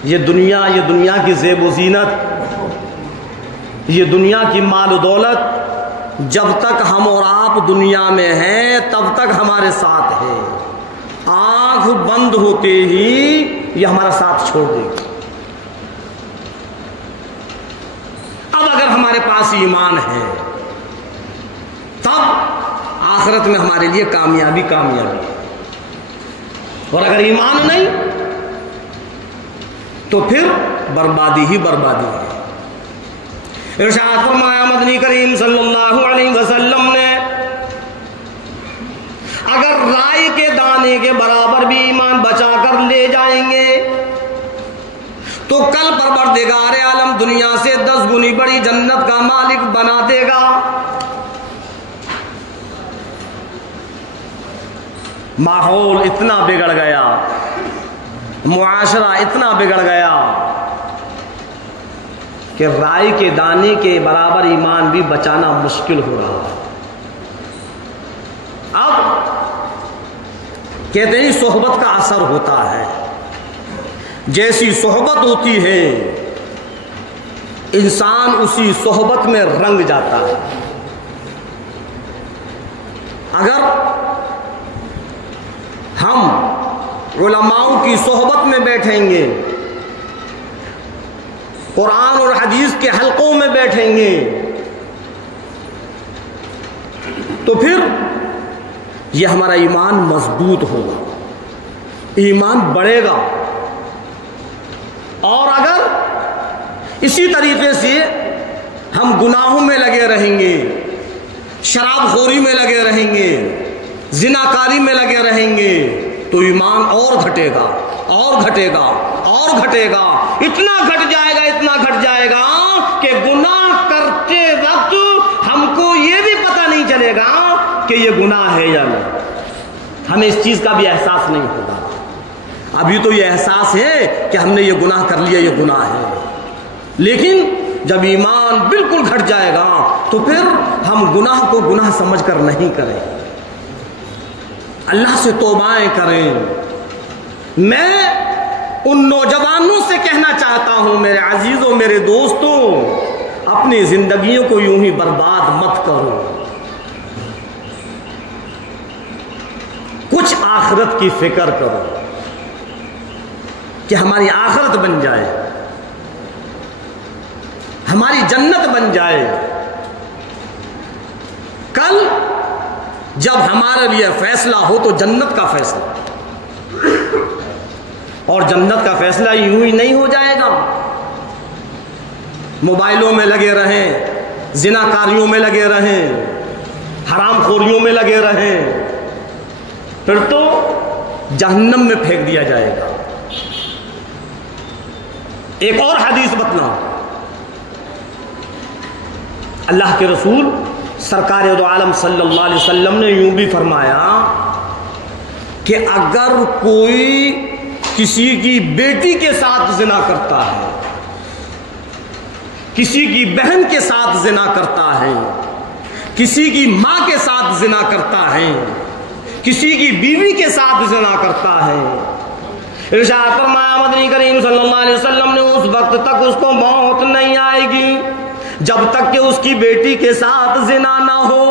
یہ دنیا کی زیب و زینت، یہ دنیا کی مال و دولت، جب تک ہم اور آپ دنیا میں ہیں تب تک ہمارے ساتھ ہے، آنکھ بند ہوتے ہی یہ ہمارا ساتھ چھوڑ دے گی۔ اب اگر ہمارے پاس ایمان ہے تب آخرت میں ہمارے لیے کامیابی کامیابی ہے، اور اگر ایمان نہیں تو پھر بربادی ہی بربادی ہے۔ ارشاد فرمایا مدنی کریم صلی اللہ علیہ وسلم نے، اگر رائی کے دانے کے برابر بھی ایمان بچا کر لے جائیں گے تو کل پروردگار عالم دنیا سے 10 گنی بڑی جنت کا مالک بنا دے گا۔ ماحول اتنا بگڑ گیا، معاشرہ اتنا بگڑ گیا کہ رائی کے دانے کے برابر ایمان بھی بچانا مشکل ہو رہا ہے۔ اب کہتے ہیں صحبت کا اثر ہوتا ہے، جیسی صحبت ہوتی ہے انسان اسی صحبت میں رنگ جاتا ہے۔ اگر ہم علماؤں کی صحبت میں بیٹھیں گے، قرآن اور حدیث کے حلقوں میں بیٹھیں گے، تو پھر یہ ہمارا ایمان مضبوط ہوگا، ایمان بڑھے گا۔ اور اگر اسی طریقے سے ہم گناہوں میں لگے رہیں گے، شراب خوری میں لگے رہیں گے، زناکاری میں لگے رہیں گے، تو ایمان اور گھٹے گا اور گھٹے گا اور گھٹے گا، اتنا گھٹ جائے گا، اتنا گھٹ جائے گا کہ گناہ کرتے وقت ہم کو یہ بھی پتہ نہیں چلے گا کہ یہ گناہ ہے یا نہیں، ہمیں اس چیز کا بھی احساس نہیں ہوگا۔ ابھی تو یہ احساس ہے کہ ہم نے یہ گناہ کر لیا، یہ گناہ ہے، لیکن جب ایمان بالکل گھٹ جائے گا تو پھر ہم گناہ کو گناہ سمجھ کر نہیں کریں، اللہ سے توبائیں کریں۔ میں ان نوجوانوں سے کہنا چاہتا ہوں، میرے عزیزوں، میرے دوستوں، اپنی زندگیوں کو یوں ہی برباد مت کرو، کچھ آخرت کی فکر کرو۔ کہ ہماری آخرت بن جائے، ہماری جنت بن جائے۔ کل جب ہمارے لیے فیصلہ ہو تو جنت کا فیصلہ، اور جنت کا فیصلہ یوں ہی نہیں ہو جائے گا۔ موبائلوں میں لگے رہیں، زنا کاریوں میں لگے رہیں، حرام خوریوں میں لگے رہیں، پھر تو جہنم میں پھینک دیا جائے گا۔ ایک اور حدیث بتلاؤں، اللہ کے رسول سرکار دو عالم صلی اللہ علیہ وسلم نے یوں بھی فرمایا کہ اگر کوئی کسی کی بیٹی کے ساتھ زنا کرتا ہے، کسی کی بہن کے ساتھ زنا کرتا ہے، کسی کی ماں کے ساتھ زنا کرتا ہے، کسی کی بیوی کے ساتھ زنا کرتا ہے، ارشاد فرمایا مدنی کریم صلی اللہ علیہ وسلم نے اس وقت تک اس کو موت نہیں آئے گی جب تک کہ اس کی بیٹی کے ساتھ زنا نہ ہو۔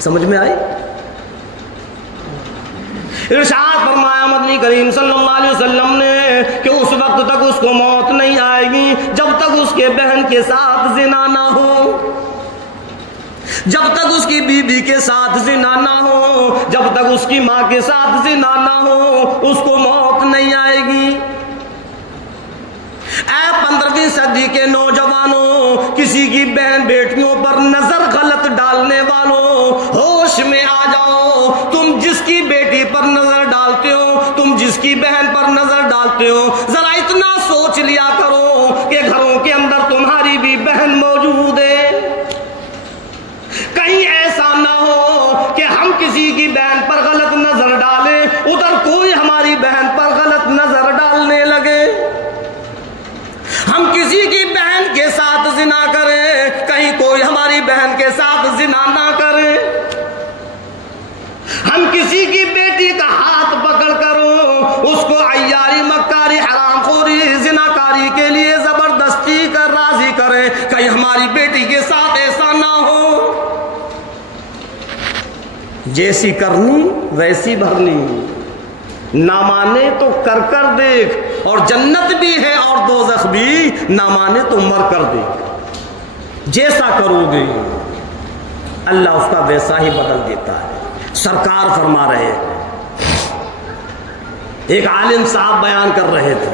سمجھ میں آئی؟ ارشاد فرمایا مدنی کریم صلی اللہ علیہ وسلم نے کہ اس وقت تک اس کو موت نہیں آئے گی جب تک اس کے بہن کے ساتھ زنا نہ ہو، جب تک اس کی بیوی کے ساتھ زنا نہ ہو، جب تک اس کی ماں کے ساتھ زنا نہ ہو، اس کو موت نہیں آئے گی۔ اے 15ویں صدی کے نوجوانوں، کسی کی بہن بیٹیوں پر نظر غلط ڈالنے والوں، ہوش میں آ جاؤ۔ تم جس کی بیٹی پر نظر ڈالتے ہو، تم جس کی بہن پر نظر ڈالتے ہو، ذرا اتنا سوچ لیا کرو کہ گھروں کے اندر تمہاری بھی بہن موجود ہے۔ کہیں ایسا نہ ہو کہ ہم کسی کی بہن پر غلط نظر ڈالیں، ادھر کوئی ہماری بہن پر غلط نظر ڈالنے لگے۔ ہم کسی کی بہن کے ساتھ زنا کریں، کہیں کوئی ہماری بہن کے ساتھ زنا نہ کرے۔ ہم کسی کی بیٹی کا ہاتھ پکڑ کرو، اس کو عیاری، مکاری، حرام خوری، زنا کاری کے لیے زبردستی کر راضی کریں، کہیں ہماری بیٹی کے ساتھ ایسا نہ ہو۔ جیسی کرنی ویسی بھرنی، نہ مانے تو کر کر دیکھ، اور جنت بھی ہے اور دوزخ بھی، نہ مانے تو مر کر دیکھ۔ جیسا کرو گے اللہ اس کا ویسا ہی بدل دیتا ہے۔ سرکار فرما رہے ہیں، ایک عالم صاحب بیان کر رہے تھے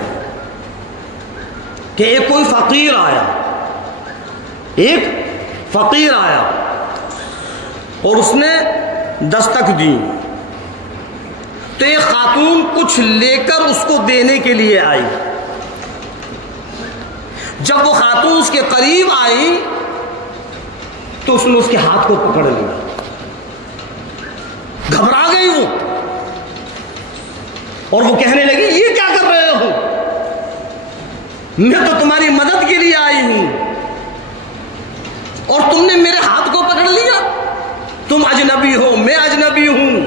کہ ایک کوئی فقیر آیا، ایک فقیر آیا اور اس نے دستک دی، تو ایک خاتون کچھ لے کر اس کو دینے کے لیے آئی۔ جب وہ خاتون اس کے قریب آئی تو اس نے اس کے ہاتھ کو پکڑ لیا، گھبرا گئی وہ، اور وہ کہنے لگی یہ کیا کر رہے ہو، میں تو تمہاری مدد کے لیے آئی ہوں اور تم نے میرے ہاتھ کو پکڑ لیا۔ تم اجنبی ہو، میں اجنبی ہوں،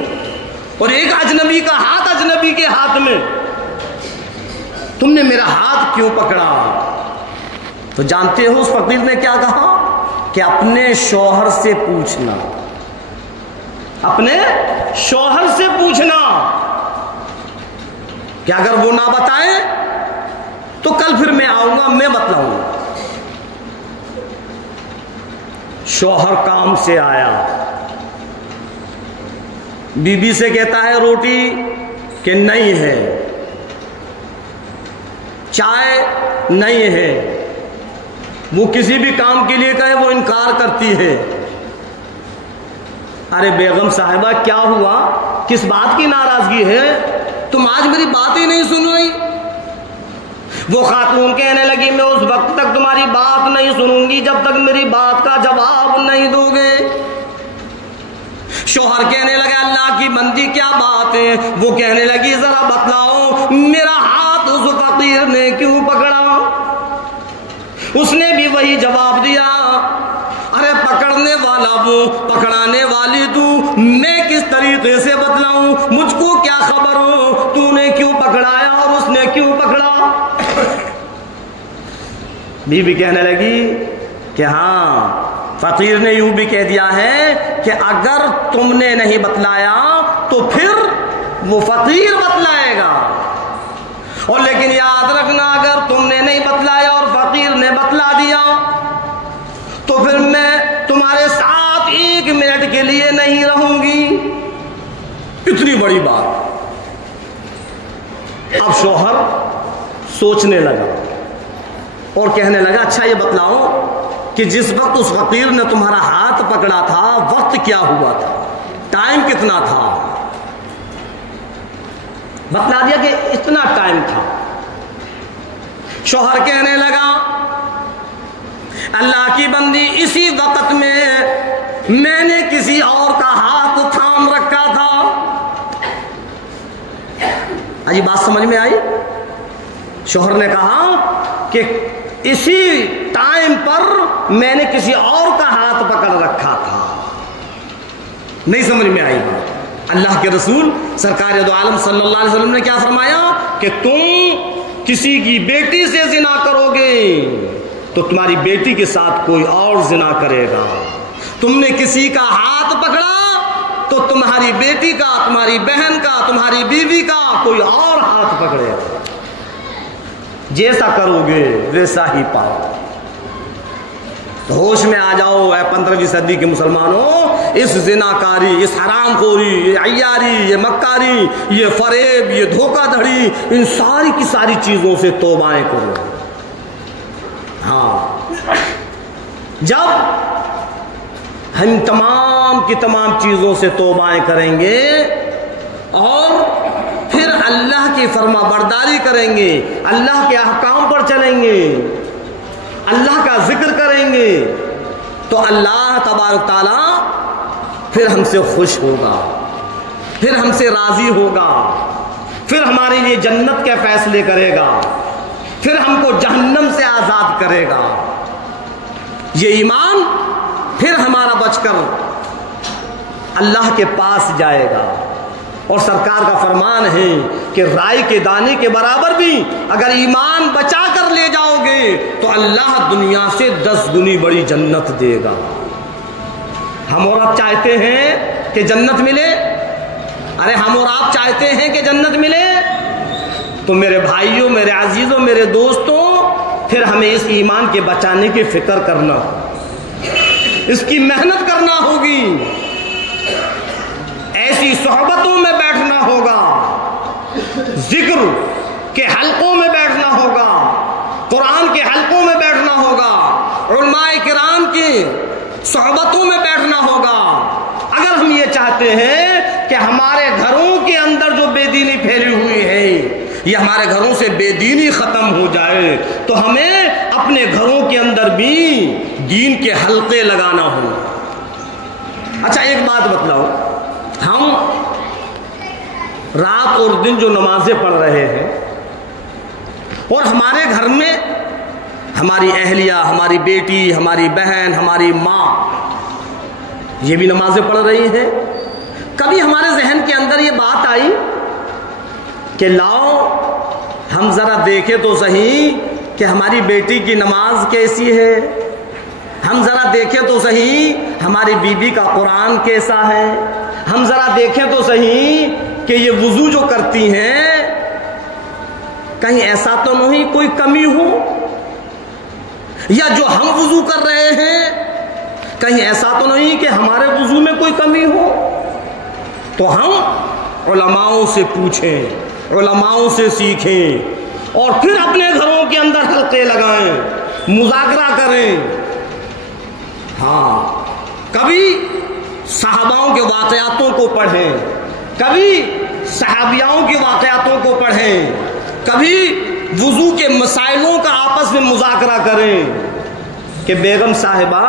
اور ایک اجنبی کا ہاتھ اجنبی کے ہاتھ میں، تم نے میرا ہاتھ کیوں پکڑا؟ تو جانتے ہو اس فقیر نے کیا کہا کہ اپنے شوہر سے پوچھنا، اپنے شوہر سے پوچھنا کہ اگر وہ نہ بتائیں تو کل پھر میں آؤں گا، میں بتلاؤں گا۔ شوہر کام سے آیا، بی بی سے کہتا ہے روٹی کہ نہیں ہے، چائے نہیں ہے، وہ کسی بھی کام کے لیے کہے وہ انکار کرتی ہے۔ ارے بیگم صاحبہ کیا ہوا، کس بات کی ناراضگی ہے، تم آج میری بات ہی نہیں سن رہی؟ وہ خاتون کہنے لگی میں اس وقت تک تمہاری بات نہیں سنوں گی جب تک میری بات کا جواب نہیں دو گے۔ شوہر کہنے لگا اللہ کی بندی کیا بات ہے؟ وہ کہنے لگی ذرا بتلاؤ میرا ہاتھ اس فقیر نے کیوں پکڑا؟ اس نے بھی وہی جواب دیا، ارے پکڑنے والا وہ، پکڑانے والی تو، میں کس طریقے سے بتلاؤں، مجھ کو کیا خبر ہو تو نے کیوں پکڑایا اور اس نے کیوں پکڑا؟ بی بی کہنے لگی کہ ہاں، فقیر نے یوں بھی کہہ دیا ہے کہ اگر تم نے نہیں بتلایا تو پھر وہ فقیر بتلائے گا. اور لیکن یاد رکھنا اگر تم نے نہیں بتلایا اور فقیر نے بتلا دیا تو پھر میں تمہارے ساتھ 1 منٹ کے لیے نہیں رہوں گی. اتنی بڑی بات. اب شوہر سوچنے لگا اور کہنے لگا اچھا یہ بتلاؤ کہ جس وقت اس فقیر نے تمہارا ہاتھ پکڑا تھا وقت کیا ہوا تھا, ٹائم کتنا تھا؟ بتلا دیا کہ اتنا ٹائم تھا. شوہر کہنے لگا اللہ کی بندی اسی وقت میں نے کسی اور کا ہاتھ تھام رکھا تھا. آج بات سمجھ میں آئی؟ شوہر نے کہا کہ اسی ٹائم پر میں نے کسی اور کا ہاتھ پکڑ رکھا تھا. نہیں سمجھ میں آئی بات. اللہ کے رسول سرکار دو عالم صلی اللہ علیہ وسلم نے کیا فرمایا کہ تم کسی کی بیٹی سے زنا کرو گے تو تمہاری بیٹی کے ساتھ کوئی اور زنا کرے گا. تم نے کسی کا ہاتھ پکڑا تو تمہاری بیٹی کا, تمہاری بہن کا, تمہاری بیوی کا کوئی اور ہاتھ پکڑے گا. جیسا کرو گے ویسا ہی پاؤ. تو ہوش میں آ جاؤ اے 15ویں صدی کے مسلمانوں. اس زناکاری, اس حرام خوری, یہ عیاری, یہ مکاری, یہ فریب, یہ دھوکہ دھڑی, ان ساری کی ساری چیزوں سے توبائیں کرو. ہاں, جب ہم تمام کی تمام چیزوں سے توبائیں کریں گے اور پھر اللہ کی فرما برداری کریں گے, اللہ کے احکام پر چلیں گے, اللہ کا ذکر کریں گے, تو اللہ تبارک تعالیٰ پھر ہم سے خوش ہوگا, پھر ہم سے راضی ہوگا, پھر ہمارے لیے جنت کے فیصلے کرے گا, پھر ہم کو جہنم سے آزاد کرے گا. یہ ایمان پھر ہمارا بچ کر اللہ کے پاس جائے گا. اور سرکار کا فرمان ہے کہ رائی کے دانے کے برابر بھی اگر ایمان بچا کر لے جاؤ گے تو اللہ دنیا سے 10 گنی بڑی جنت دے گا. ہم اور آپ چاہتے ہیں کہ جنت ملے؟ ارے ہم اور آپ چاہتے ہیں کہ جنت ملے؟ تو میرے بھائیوں, میرے عزیزوں, میرے دوستوں, پھر ہمیں اس ایمان کے بچانے کی فکر کرنا, اس کی محنت کرنا ہوگی, ایسی صحبتوں میں بیٹھنا ہوگا, ذکر کے حلقوں میں بیٹھنا ہوگا, قرآن کے حلقوں میں بیٹھنا ہوگا, علماء کرام کی صحبتوں میں بیٹھنا ہوگا. اگر ہم یہ چاہتے ہیں کہ ہمارے گھروں کے اندر جو بے دینی پھیلی ہوئی ہے یہ ہمارے گھروں سے بے دینی ختم ہو جائے تو ہمیں اپنے گھروں کے اندر بھی دین کے حلقے لگانا ہو. اچھا ایک بات بتلاؤ, ہم رات اور دن جو نمازیں پڑھ رہے ہیں اور ہمارے گھر میں ہماری اہلیہ, ہماری بیٹی, ہماری بہن, ہماری ماں یہ بھی نمازیں پڑھ رہی ہیں, کبھی ہمارے ذہن کے اندر یہ بات آئی کہ لاؤ ہم ذرا دیکھیں تو صحیح کہ ہماری بیٹی کی نماز کیسی ہے, ہم ذرا دیکھیں تو صحیح ہماری بیوی کا قرآن کیسا ہے, ہم ذرا دیکھیں تو صحیح کہ یہ وضو جو کرتی ہیں کہیں ایسا تو نہیں کوئی کمی ہو, یا جو ہم وضو کر رہے ہیں کہیں ایسا تو نہیں کہ ہمارے وضو میں کوئی کمی ہو. تو ہم علماؤں سے پوچھیں, علماؤں سے سیکھیں اور پھر اپنے گھروں کے اندر حلقے لگائیں, مذاکرہ کریں. ہاں, کبھی صحاباؤں کے واقعاتوں کو پڑھیں, کبھی صحابیاؤں کے واقعاتوں کو پڑھیں, کبھی وضو کے مسائلوں کا آپس میں مذاکرہ کریں کہ بیگم صاحبہ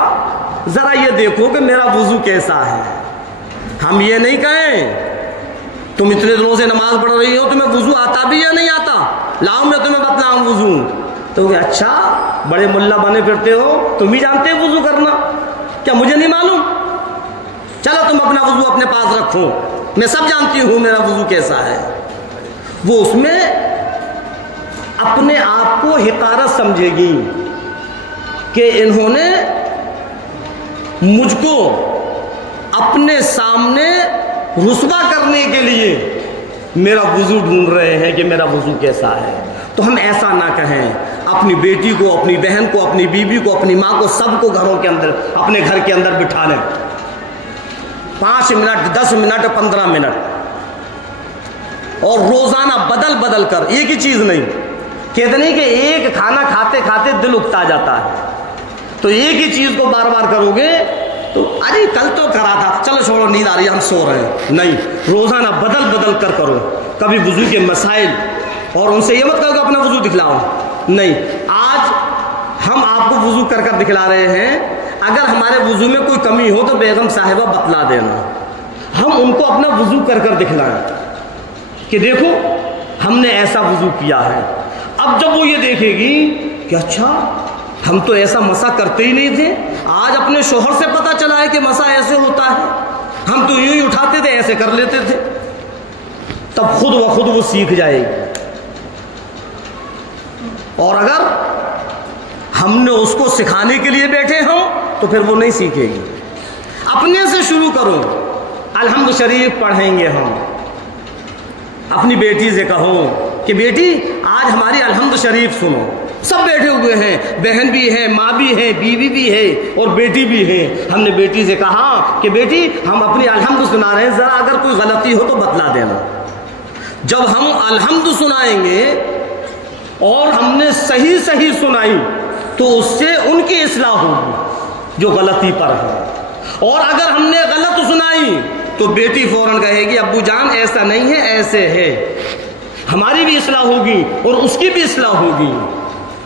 ذرا یہ دیکھو کہ میرا وضو کیسا ہے. ہم یہ نہیں کہیں تم اتنے دنوں سے نماز پڑھ رہی ہو, تمہیں وضو آتا بھی یا نہیں آتا, لاؤ میں تمہیں بتلاؤں وضو. تو کہ اچھا بڑے ملا بنے پھرتے ہو, تم ہی جانتے ہو وضو کرنا, کیا مجھے نہیں معلوم؟ چلو تم اپنا وضو اپنے پاس رکھو, میں سب جانتی ہوں میرا وضو کیسا ہے. وہ اس میں اپنے آپ کو حقارت سمجھے گی کہ انہوں نے مجھ کو اپنے سامنے رسوا کرنے کے لیے میرا وضو ڈھونڈ رہے ہیں کہ میرا وضو کیسا ہے. تو ہم ایسا نہ کہیں. اپنی بیٹی کو، اپنی بہن کو، اپنی بیوی کو، اپنی ماں کو، سب کو گھروں کے اندر، اپنے گھر کے اندر بٹھا لیں. 5 منٹ، 10 منٹ، 15 منٹ، اور روزانہ بدل بدل کر. ایک ہی چیز نہیں. کہتے نہیں کہ ایک کھانا کھاتے کھاتے دل اکتا جاتا ہے، تو ایک ہی چیز کو بار بار کرو گے تو ارے کل تو کرا تھا، چلو چھوڑو نیند آ رہی ہے ہم سو رہے ہیں. نہیں، روزانہ بدل بدل کر کرو. کبھی وضو کے مسائل، اور ان سے یہ مت کہو کہ اپنا وضو دکھلاؤ. نہیں، آج ہم آپ کو وضو کر کر دکھلا رہے ہیں. اگر ہمارے وضو میں کوئی کمی ہو تو بیگم صاحبہ بتلا دینا، ہم ان کو اپنا وضو کر کر دکھلائیں کہ دیکھو ہم نے ایسا وضو کیا ہے. اب جب وہ یہ دیکھے گی کہ اچھا ہم تو ایسا مسا کرتے ہی نہیں تھے، آج اپنے شوہر سے پتہ چلا ہے کہ مسا ایسے ہوتا ہے، ہم تو یوں ہی اٹھاتے تھے ایسے کر لیتے تھے، تب خود بخود وہ سیکھ جائے گی. اور اگر ہم نے اس کو سکھانے کے لیے بیٹھے ہوں تو پھر وہ نہیں سیکھے گی. اپنے سے شروع کرو. الحمد شریف پڑھیں گے ہم. اپنی بیٹی سے کہو کہ بیٹی آج ہماری الحمد شریف سنو. سب بیٹھے ہوئے ہیں، بہن بھی ہے، ماں بھی ہے، بیوی بھی ہے اور بیٹی بھی ہے. ہم نے بیٹی سے کہا کہ بیٹی ہم اپنی الحمد سنا رہے ہیں، ذرا اگر کوئی غلطی ہو تو بتلا دینا. جب ہم الحمد سنائیں گے اور ہم نے صحیح صحیح سنائی تو اس سے ان کی اصلاح ہوگی جو غلطی پر ہے. اور اگر ہم نے غلط سنائی تو بیٹی فوراً کہے گی ابو جان ایسا نہیں ہے، ایسے ہے. ہماری بھی اصلاح ہوگی اور اس کی بھی اصلاح ہوگی.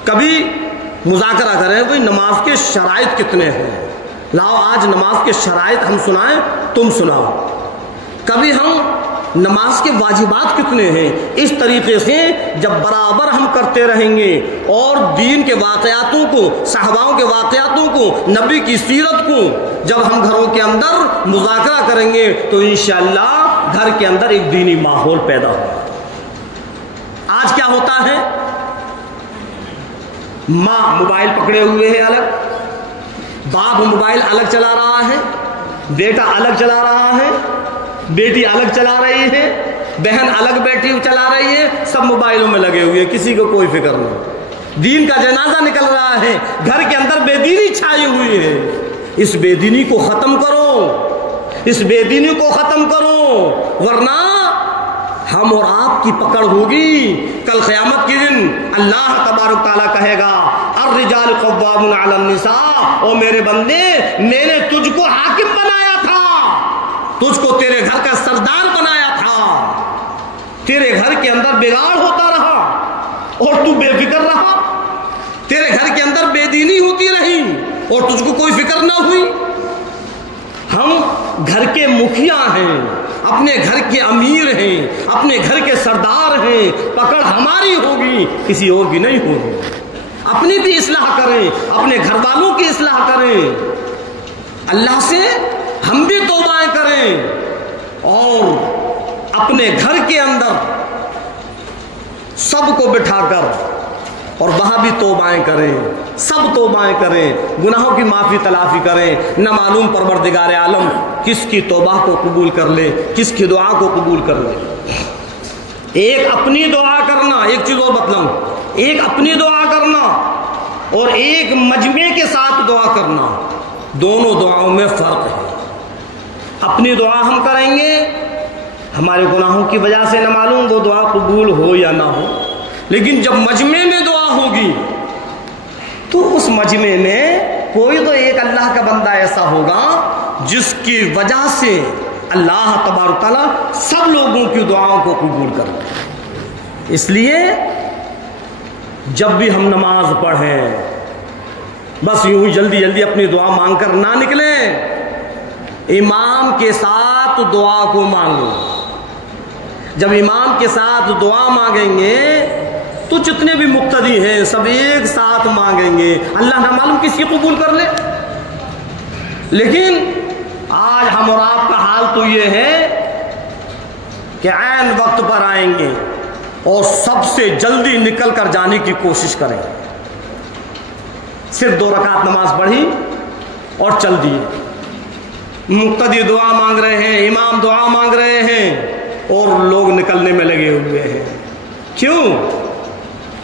کبھی مذاکرہ کریں بھائی نماز کے شرائط کتنے ہیں، لاؤ آج نماز کے شرائط ہم سنائیں، تم سناؤ. کبھی ہم نماز کے واجبات کتنے ہیں. اس طریقے سے جب برابر ہم کرتے رہیں گے اور دین کے واقعاتوں کو، صحاباؤں کے واقعاتوں کو، نبی کی سیرت کو جب ہم گھروں کے اندر مذاکرہ کریں گے تو انشاءاللہ گھر کے اندر ایک دینی ماحول پیدا ہوگا. آج کیا ہوتا ہے، ماں موبائل پکڑے ہوئے ہے الگ، باپ موبائل الگ چلا رہا ہے، بیٹا الگ چلا رہا ہے، بیٹی الگ چلا رہی ہے، بہن الگ بیٹھی چلا رہی ہے، سب موبائلوں میں لگے ہوئے، کسی کو کوئی فکر نہیں. دین کا جنازہ نکل رہا ہے، گھر کے اندر بے دینی چھائی ہوئی ہے. اس بے دینی کو ختم کرو، اس بے دینی کو ختم کرو، ورنہ ہم اور آپ کی پکڑ ہوگی. کل قیامت کے دن اللہ تبارک تعالیٰ کہے گا الرجال قوامون علی النساء، او میرے بندے میں نے تجھ کو حاکم بنایا تھا، تجھ کو تیرے گھر کا سردار بنایا تھا، تیرے گھر کے اندر بگاڑ ہوتا رہا اور تو بے فکر رہا، تیرے گھر کے اندر بے دینی ہوتی رہی اور تجھ کو کوئی فکر نہ ہوئی. ہم گھر کے مکھیا ہیں، اپنے گھر کے امیر ہیں، اپنے گھر کے سردار ہیں، پکڑ ہماری ہوگی، کسی اور کی نہیں ہوگی. اپنی بھی اصلاح کریں، اپنے گھر والوں کی اصلاح کریں، اللہ سے ہم بھی توبائیں کریں اور اپنے گھر کے اندر سب کو بٹھا کر اور وہاں بھی توبائیں کریں، سب توبائیں کریں، گناہوں کی معافی تلافی کریں. نہ معلوم پروردگار عالم کس کی توبہ کو قبول کر لے، کس کی دعا کو قبول کر لے. ایک اپنی دعا کرنا، ایک چیز اور بتلاؤں، ایک اپنی دعا کرنا اور ایک مجمع کے ساتھ دعا کرنا، دونوں دعاؤں میں فرق ہے. اپنی دعا ہم کریں گے، ہمارے گناہوں کی وجہ سے نہ معلوم وہ دعا قبول ہو یا نہ ہو، لیکن جب مجمع میں دعا ہوگی تو اس مجمع میں کوئی تو ایک اللہ کا بندہ ایسا ہوگا جس کی وجہ سے اللہ تبارک تعالیٰ سب لوگوں کی دعاؤں کو قبول کر لے. اس لیے جب بھی ہم نماز پڑھیں بس یوں ہی جلدی جلدی اپنی دعا مانگ کر نہ نکلیں، امام کے ساتھ دعا کو مانگو. جب امام کے ساتھ دعا مانگیں گے تو جتنے بھی مقتدی ہیں سب ایک ساتھ مانگیں گے، اللہ نہ معلوم کس کی قبول کر لے. لیکن آج ہم اور آپ کا حال تو یہ ہے کہ عین وقت پر آئیں گے اور سب سے جلدی نکل کر جانے کی کوشش کریں گے. صرف 2 رکعت نماز پڑھی اور چل دیے. مقتدی دعا مانگ رہے ہیں، امام دعا مانگ رہے ہیں، اور لوگ نکلنے میں لگے ہوئے ہیں. کیوں؟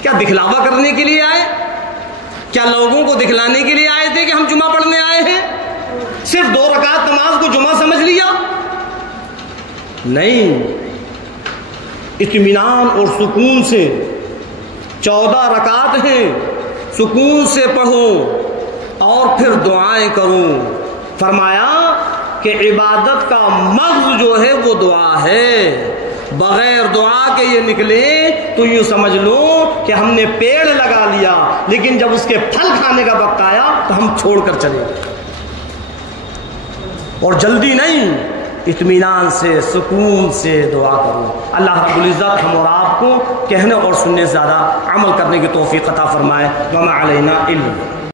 کیا دکھلاوا کرنے کے لیے آئے؟ کیا لوگوں کو دکھلانے کے لیے آئے تھے کہ ہم جمعہ پڑھنے آئے ہیں؟ صرف 2 رکعت نماز کو جمعہ سمجھ لیا؟ نہیں، اطمینان اور سکون سے 14 رکعت ہیں، سکون سے پڑھو اور پھر دعائیں کرو. فرمایا کہ عبادت کا مغز جو ہے وہ دعا ہے. بغیر دعا کے یہ نکلے تو یوں سمجھ لو کہ ہم نے پیڑ لگا لیا، لیکن جب اس کے پھل کھانے کا وقت آیا تو ہم چھوڑ کر چلے گئے. اور جلدی نہیں، اطمینان سے سکون سے دعا کرو. اللہ رب العزت ہم اور آپ کو کہنے اور سننے سے زیادہ عمل کرنے کی توفیق عطا فرمائے. وما علینا الا